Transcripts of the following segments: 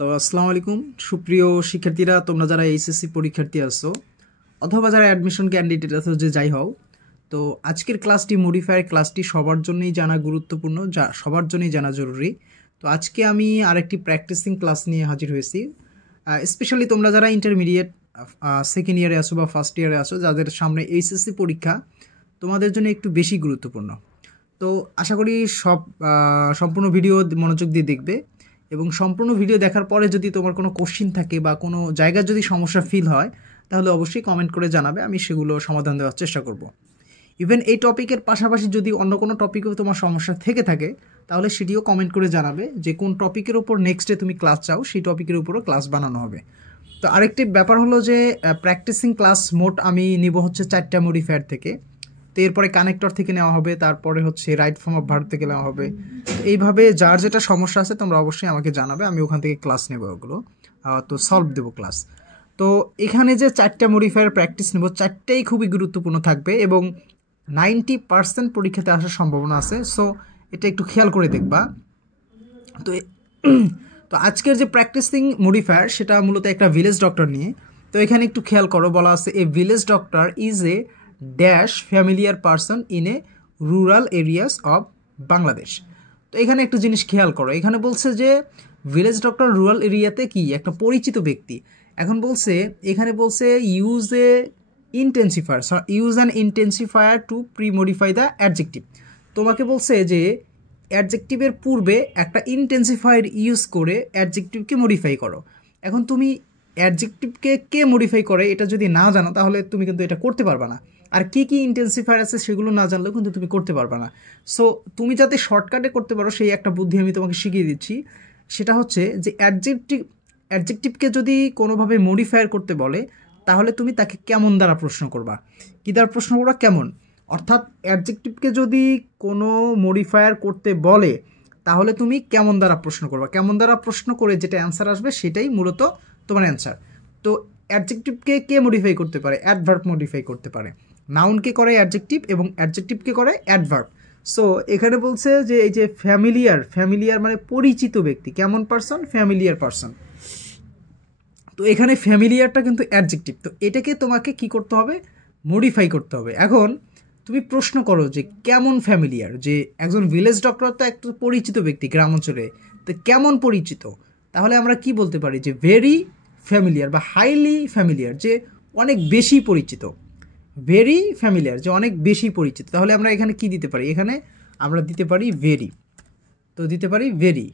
তো আসসালামু আলাইকুম সুপ্রিয় শিক্ষার্থীরা, তোমরা যারা এইচএসসি পরীক্ষার্থী আছো অথবা যারা অ্যাডমিশন ক্যান্ডিডেট আছো, যে যাই হও, তো আজকের ক্লাসটি মডিফায়ার ক্লাসটি সবার জন্যই জানা গুরুত্বপূর্ণ, যা সবার জন্যই জানা জরুরি। তো আজকে আমি আরেকটি প্র্যাকটিসিং ক্লাস নিয়ে হাজির হয়েছি। স্পেশালি তোমরা যারা ইন্টারমিডিয়েট সেকেন্ড ইয়ারে আছো বা ফার্স্ট ইয়ারে আছো, যাদের সামনে এইচএসসি পরীক্ষা, তোমাদের জন্য একটু বেশি গুরুত্বপূর্ণ। তো আশা করি সম্পূর্ণ ভিডিও মনোযোগ দিয়ে দেখবে এবং সম্পূর্ণ ভিডিও দেখার পরে যদি তোমার কোনো কোশ্চিন থাকে বা কোনো জায়গায় যদি সমস্যা ফিল হয়, তাহলে অবশ্যই কমেন্ট করে জানাবে, আমি সেগুলো সমাধান দেওয়ার চেষ্টা করব। ইভেন এই টপিকের পাশাপাশি যদি অন্য কোনো টপিকেও তোমার সমস্যা থেকে থাকে, তাহলে সেটিও কমেন্ট করে জানাবে যে কোন টপিকের উপর নেক্সটে তুমি ক্লাস চাও, সেই টপিকের উপরও ক্লাস বানানো হবে। তো আরেকটি ব্যাপার হলো যে প্র্যাকটিসিং ক্লাস মোট আমি নিব হচ্ছে 4টা মডিফায়ার থেকে। তো এরপরে কানেক্টর থেকে নেওয়া হবে, তারপরে হচ্ছে রাইট ফর্ম অফ ভার্ব থেকে নেওয়া হবে। এইভাবে যার যেটা সমস্যা আছে তোমরা অবশ্যই আমাকে জানাবে, আমি ওখান থেকে ক্লাস নেব, ওগুলো তো সলভ দেবো ক্লাস। তো এখানে যে 4টা মডিফায়ার প্র্যাকটিস নেব, 4টাই খুবই গুরুত্বপূর্ণ থাকবে এবং 90% পরীক্ষাতে আসার সম্ভাবনা আছে। সো এটা একটু খেয়াল করে দেখবা। তো তো আজকের যে প্র্যাকটিসিং মডিফায়ার সেটা মূলত একটা ভিলেজ ডক্টর নিয়ে। তো এখানে একটু খেয়াল করো, বলা আছে এ village doctor is a dash familiar person in a rural areas of Bangladesh. তো এখানে একটা জিনিস খেয়াল করো, এখানে বলছে যে ভিলেজ ডক্টর রুরাল এরিয়াতে কি একটা পরিচিত ব্যক্তি। এখন বলছে, এখানে বলছে use an intensifier two pre modify the adjective. তোমাকে বলছে যে অ্যাডজেক্টিভের পূর্বে একটা ইন্টেন্সিফায়ার ইউজ করে অ্যাডজেক্টিভকে মডিফাই করো। এখন তুমি অ্যাডজেক্টিভকে কে মডিফাই করে এটা যদি না জানো, তাহলে তুমি কিন্তু এটা করতে পারবে না। আর কি কি ইন্টেন্সিফায়ার আছে সেগুলো না জানলেও কিন্তু তুমি করতে পারবে না। সো তুমি যাতে শর্টকাটে করতে পারো সেই একটা বুদ্ধি আমি তোমাকে শিখিয়ে দিচ্ছি। সেটা হচ্ছে যে অ্যাডজেক্টিভকে যদি কোনোভাবে মডিফায়ার করতে বলে, তাহলে তুমি তাকে কেমন দ্বারা প্রশ্ন করবা। কী দ্বারা প্রশ্ন করবা? কেমন। অর্থাৎ অ্যাডজেক্টিভকে যদি কোনো মডিফায়ার করতে বলে, তাহলে তুমি কেমন দ্বারা প্রশ্ন করবা। কেমন দ্বারা প্রশ্ন করে যেটা অ্যান্সার আসবে সেটাই মূলত তোমার অ্যান্সার। তো অ্যাডজেক্টিভকে কে মডিফাই করতে পারে? অ্যাডভার্ব মডিফাই করতে পারে। নাউনকে করে অ্যাডজেক্টিভ এবং অ্যাডজেক্টিভকে করে অ্যাডভার্ব। সো এখানে বলছে যে এই যে ফ্যামিলিয়ার মানে পরিচিত ব্যক্তি। কেমন পারসন? Familiar person. তো এখানে ফ্যামিলিয়ারটা কিন্তু অ্যাডজেক্টিভ, তো এটাকে তোমাকে কি করতে হবে? মডিফাই করতে হবে। এখন তুমি প্রশ্ন করো যে কেমন ফ্যামিলিয়ার, যে একজন ভিলেজ ডক্টর তো একটু পরিচিত ব্যক্তি গ্রাম অঞ্চলে, তো কেমন পরিচিত? তাহলে আমরা কি বলতে পারি যে ভেরি ফ্যামিলিয়ার বা হাইলি ফ্যামিলিয়ার, যে অনেক বেশি পরিচিত। ভেরি ফ্যামিলিয়ার, যে অনেক বেশি পরিচিত। তাহলে আমরা এখানে কি দিতে পারি? এখানে আমরা দিতে পারি ভেরি। তো দিতে পারি ভেরি,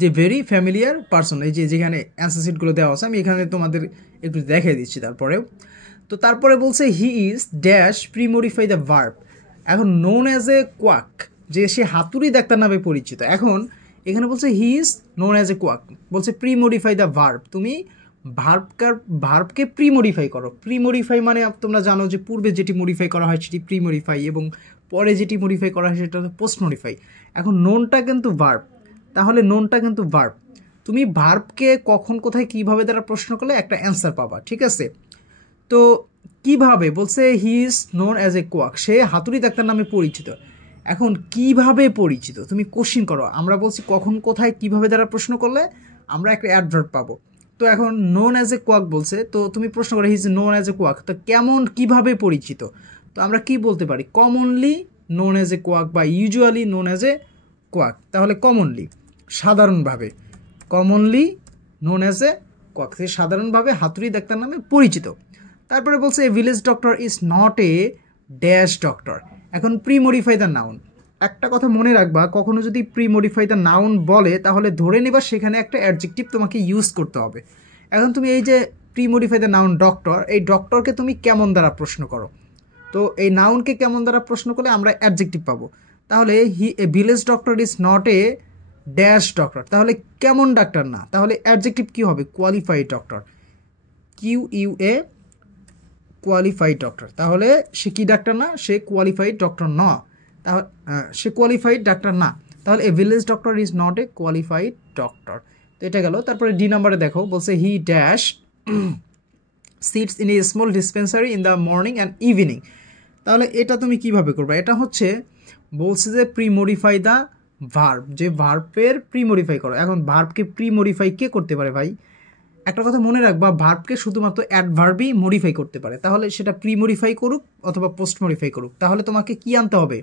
যে ভেরি ফ্যামিলিয়ার পারসন। এই যে যেখানে অ্যান্সার শিটগুলো দেওয়া আছে আমি এখানে তোমাদের একটু দেখাই দিচ্ছি। তারপরে বলছে he is dash pre modify the verb. এখন নোন অ্যাজ এ কোয়াক, যে সে হাতুড়ি ডাক্তার নামে পরিচিত। এখন এখানে বলছে he is known as a quack, বলছে প্রি মডিফাই দ্য ভার্ব। তুমি ভার্বকে প্রি মডিফাই করো। প্রি মডিফাই মানে তোমরা জানো যে পূর্বে যেটি মডিফাই করা হয় সেটি প্রি মডিফাই, এবং পরে যেটি মডিফাই করা হয় সেটা পোস্ট মডিফাই। এখন নোনটা কিন্তু ভার্ব, তাহলে নোনটা কিন্তু ভার্ব। তুমি ভার্বকে কখন কোথায় কিভাবে দ্বারা প্রশ্ন করলে একটা অ্যান্সার পাবা, ঠিক আছে? তো কিভাবে বলছে he is known as a quack, সে হাতুড়ি ডাক্তার নামে পরিচিত। এখন কিভাবে পরিচিত তুমি কোশ্চিন করো। আমরা বলছি কখন কোথায় কিভাবে দ্বারা প্রশ্ন করলে আমরা একটা অ্যাডভার্ব পাবো। তো এখন নোন অ্যাজ এ কোয়াক বলছে, তো তুমি প্রশ্ন করো he is known as a quack, তো কেমন কিভাবে পরিচিত? তো আমরা কি বলতে পারি? Commonly known as a quack বা usually known as a quack. তাহলে কমনলি, সাধারণভাবে, commonly known as a quack, সে সাধারণভাবে হাতুড়ি ডাক্তার নামে পরিচিত। তারপরে বলছে a village doctor is not a dash doctor. এখন প্রি মডিফাই দ্য নাউন। একটা কথা মনে রাখবা, কখনো যদি প্রি মডিফাই দ্য নাউন বলে, তাহলে ধরে নেবা সেখানে একটা অ্যাডজেক্টিভ তোমাকে ইউজ করতে হবে। এখন তুমি এই যে pre modify the noun doctor, এই ডক্টরকে তুমি কেমন দ্বারা প্রশ্ন করো। তো এই নাউনকে কেমন দ্বারা প্রশ্ন করলে আমরা অ্যাডজেক্টিভ পাবো। তাহলে a village doctor is not a dash doctor, তাহলে কেমন ডাক্তার না, তাহলে অ্যাডজেক্টিভ কি হবে? Qualified doctor. QUA, qualified doctor. তাহলে সে কি ডাক্তার না? সে কোয়ালিফাইড ডক্টর না। তাহলে সে কোয়ালিফাইড ডাক্তার না। তাহলে a village doctor is not a qualified doctor. তো এটা গেল। তারপরে ডি নাম্বারে দেখো, বলছে he dash sits in a small dispensary in the morning and evening. তাহলে এটা তুমি কিভাবে করবে? এটা হচ্ছে বলছে যে প্রি মডিফাই দ্য ভার্ব, যে ভার্বের প্রি মডিফাই করো। এখন ভার্বকে প্রি মডিফাই কে করতে পারে ভাই? একটা কথা মনে রাখবা, ভার্বকে শুধুমাত্র অ্যাডভার্বই মডিফাই করতে পারে। তাহলে সেটা প্রি মডিফাই করুক অথবা পোস্ট মডিফাই করুক, তাহলে তোমাকে কি আনতে হবে?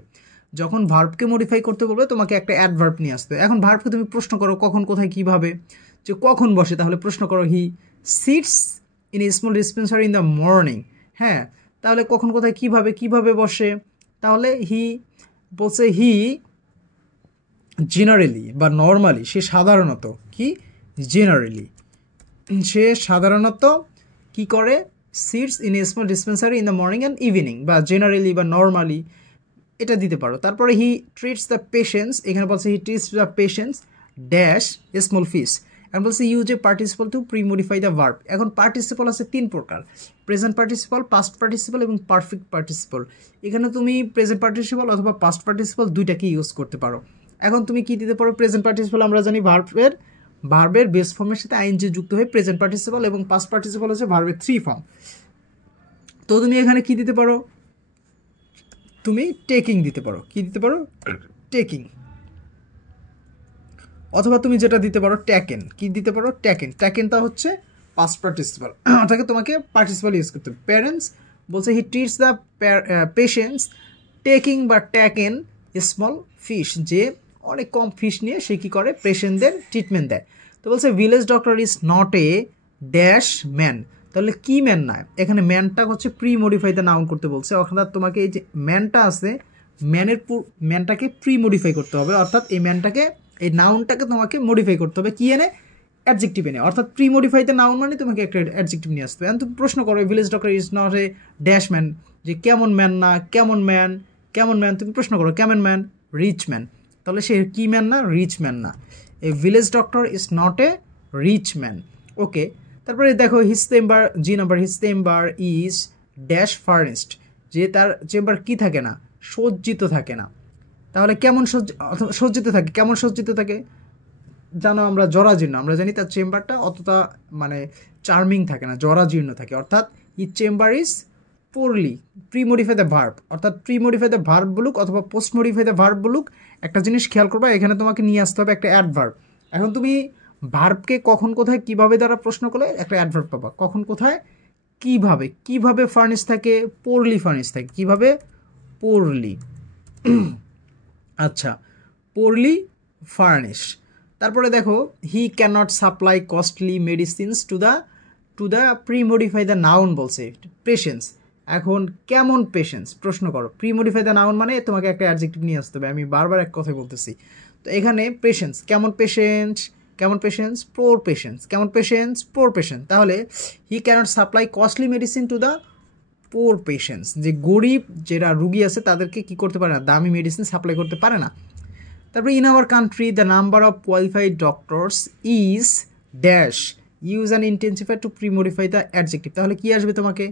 যখন ভার্বকে মডিফাই করতে বলবে তোমাকে একটা অ্যাডভার্ব নিয়ে আসতে হবে। এখন ভার্বকে তুমি প্রশ্ন করো কখন, কোথায়, কিভাবে, যে কখন বসে, তাহলে প্রশ্ন করো he sits in a small dispensary in the morning. হ্যাঁ, তাহলে কখন, কোথায়, কিভাবে, কিভাবে বসে? তাহলে হি বলছে হি জেনারেলি বা নর্মালি, সে সাধারণত, কি জেনারেলি, সে সাধারণত কি করে? Sits in a small dispensary in the morning and evening, বা জেনারেলি বা নর্মালি এটা দিতে পারো। তারপরে হি ট্রিটস দ্য পেশেন্টস, এখানে বলছে he treats the patients dash small fish. এখন বলছে use a participle to pre modify the verb. এখন পার্টিসিপল আছে 3 প্রকার, প্রেজেন্ট পার্টিসিপল, পাস্ট পার্টিসিপল এবং পারফেক্ট পার্টিসিপল। এখানে তুমি প্রেজেন্ট পার্টিসিপল অথবা পাস্ট পার্টিসিপল দুইটাকে ইউজ করতে পারো। এখন তুমি কি দিতে পারো? প্রেজেন্ট পার্টিসিপল আমরা জানি ভার্বের বেস ফর্মের সাথে আইএনজি যুক্ত হয়ে প্রেজেন্ট পার্টিসিপল, এবং পাস্ট পার্টিসিপল হচ্ছে ভার্বের 3 ফর্ম। তো তুমি এখানে কি দিতে পারো? তুমি টেকিং দিতে পারো। কি দিতে পারো? টেকিং। অথবা তুমি যেটা দিতে পারো ট্যাকেন। কি দিতে পারো? ট্যাকেন। ট্যাকেনটা হচ্ছে পাস্ট পার্টিসিপল, ওটাকে তোমাকে পার্টিসিপল ইউজ করতে হবে। প্যারেন্টস বলছে he treats the patients taking বা ট্যাকেন স্মল ফিশ, যে অনেক কম ফিশ নিয়ে সে কী করে? পেশেন্টদের ট্রিটমেন্ট দেয়। তো বলছে village doctor is not a dash man. তাহলে কি ম্যান না? এখানে ম্যানটা হচ্ছে প্রি মডিফাইতে নাউন করতে বলছে, অর্থাৎ তোমাকে এই যে ম্যানটা আছে, ম্যানটাকে প্রি মডিফাই করতে হবে, অর্থাৎ এই ম্যানটাকে, এই নাউনটাকে তোমাকে মডিফাই করতে হবে। কি এনে? অ্যাডজেক্টিভ এনে। অর্থাৎ প্রি মডিফাইতে নাউন মানে তোমাকে একটা অ্যাডজেক্টিভ নিয়ে আসতে হবে। এখন তুমি প্রশ্ন করো village doctor is not a dash man, যে কেমন ম্যান না, কেমন ম্যান, কেমন ম্যান, তুমি প্রশ্ন করো কেমন ম্যান? Rich man. তাহলে সে কি ম্যান না? রিচ ম্যান না। A village doctor is not a rich man. Okay, তারপরে দেখো his chamber, G number, his chamber is dash furnished, যে তার চেম্বার কি থাকে না? সজ্জিত থাকে না। তাহলে কেমন সজ্জিত থাকে? কেমন সজ্জিত থাকে? জানো আমরা জরাজীর্ণ, আমরা জানি তার চেম্বারটা অতটা মানে চার্মিং থাকে না, জরাজীর্ণ থাকে। অর্থাৎ ই chamber is poorly pre modify the verb, অর্থাৎ প্রি মডিফাই দ্য ভার্ব বলুক অথবা পোস্ট মডিফাই দ্য ভার্ব বলুক, একটা জিনিস খেয়াল করবা, এখানে তোমাকে নিয়ে আসতে হবে একটা অ্যাডভার্ব। এখন তুমি ভার্বকে কখন, কোথায়, কিভাবে দ্বারা প্রশ্ন করলে একটা অ্যাডভার্ব পাবা। কখন, কোথায়, কিভাবে। কিভাবে ফার্নিশ থাকে? পোরলি ফার্নিশ থাকে। কিভাবে? পোরলি। আচ্ছা, পোরলি ফার্নিশ। তারপরে দেখো he can not supply costly medicines to the pre modify the noun বলছে পেশেন্টস। এখন কেমন পেশেন্টস? প্রশ্ন করো। প্রি মডিফাই দ্য নাউন মানে তোমাকে একটা অ্যাডজেক্টিভ নিয়ে আসতে হবে। আমি বারবার এক কথাই বলতেছি। তো এখানে পেশেন্টস, কেমন পেশেন্টস? কেমন পেশেন্টস? Poor patients. কেমন পেশেন্টস? Poor patient. তাহলে he cannot supply costly medicine to the poor patients, যে গরিব যারা রুগী আছে তাদেরকে কি করতে পারে না? দামি মেডিসিন সাপ্লাই করতে পারে না। তারপরে in our country the number of qualified doctors is dash, use and intensify two pre modify the adjective. তাহলে কি আসবে? তোমাকে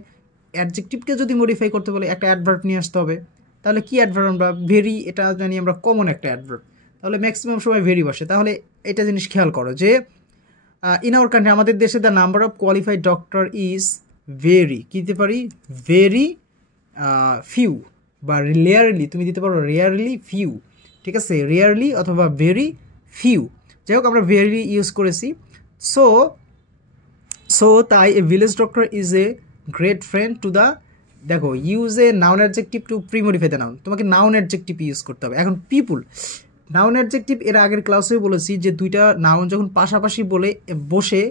অ্যাডজেক্টিভকে যদি মডিফাই করতে বলে একটা অ্যাডভার্ব নিয়ে আসতে হবে। তাহলে কি অ্যাডভার্ব? আমরা ভেরি, এটা জানি আমরা কমন একটা অ্যাডভার্ব, তাহলে ম্যাক্সিমাম সময় ভেরি বসে। তাহলে এটা জিনিস খেয়াল করো যে ইন আওয়ার কান্ট্রি, আমাদের দেশে the number of qualified doctor is very, কী দিতে পারি? ভেরি ফিউ, বা রেয়ারলি, তুমি দিতে পারো রেয়ারলি ফিউ। ঠিক আছে, রেয়ারলি অথবা ভেরি ফিউ, যাই হোক আমরা ভেরি ইউজ করেছি। সো তাই a village doctor is a great friend to the, দেখো use a noun adjective to pre modify the noun, তোমাকে নাউন অ্যাডজেক্টিভ ইউজ করতে হবে। এখন পিপুল, নাউন অ্যাডজেক্টিভ এর আগের ক্লাসেও বলেছি যে দুইটা নাউন যখন পাশাপাশি বসে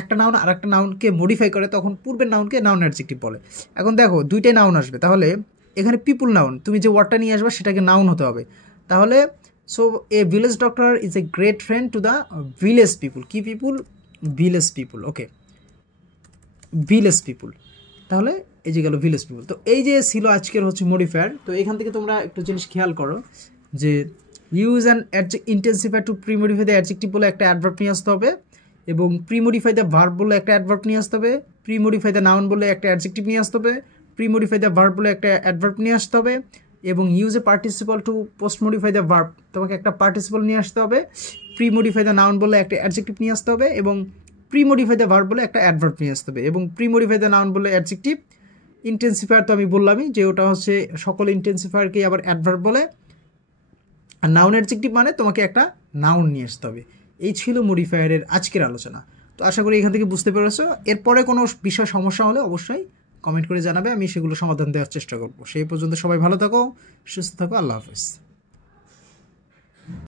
একটা নাউন আর একটা নাউনকে মডিফাই করে তখন পূর্বের নাউনকে নাউন অ্যাডজেক্টিভ বলে। এখন দেখো দুইটাই নাউন আসবে, তাহলে এখানে পিপুল নাউন, তুমি যে ওয়ার্ডটা নিয়ে আসবে সেটাকে নাউন হতে হবে। তাহলে so a village doctor is a great friend to the village people. কি পিপুল? ভিলেজ পিপুল। ওকে, ভিলেজ পিপুল। তাহলে এই যে গেল ভিলেজ পিপুল। তো এই যে ছিল আজকের হচ্ছে মডিফায়ার। তো এখান থেকে তোমরা একটু জিনিস খেয়াল করো যে use and intensify two pre modify the adjective বলে একটা অ্যাডভার্ব নিয়ে আসতে হবে, এবং প্রি মডিফাই দ্য ভার্ব বলে একটা অ্যাডভার্ব নিয়ে আসতে হবে, প্রি মডিফাই দ্য নাউন বলে একটা অ্যাডজেক্টিভ নিয়ে আসতে হবে, প্রি মডিফাই দ্য ভার্ব বলে একটা অ্যাডভার্ব নিয়ে আসতে হবে, এবং use a participle to post modify the verb, তোমাকে একটা পার্টিসিপল নিয়ে আসতে হবে, প্রি মডিফাই দ্য নাউন বলে একটা অ্যাডজেক্টিভ নিয়ে আসতে হবে, এবং প্রি মডিফাই দ্য ভার্ব বলে একটা অ্যাডভার্ব নিয়ে আসতে হবে, এবং প্রি মডিফাই দ্য নাউন বলে অ্যাডজেক্টিভ। ইন্টেন্সিফায়ার তো আমি বললামই যে ওটা হচ্ছে সকল ইন্টেন্সিফায়ারকেই আবার অ্যাডভার্ব বলে। আর নাউন অ্যাডজেক্টিভ মানে তোমাকে একটা নাউন নিয়ে আসতে হবে। এই ছিল মডিফায়ারের আজকের আলোচনা। তো আশা করি এখান থেকে বুঝতে পেরেছো। এরপরে কোনো বিষয় সমস্যা হলে অবশ্যই কমেন্ট করে জানাবে, আমি সেগুলো সমাধান দেওয়ার চেষ্টা করবো। সেই পর্যন্ত সবাই ভালো থাকো, সুস্থ থাকো, আল্লাহ হাফেজ।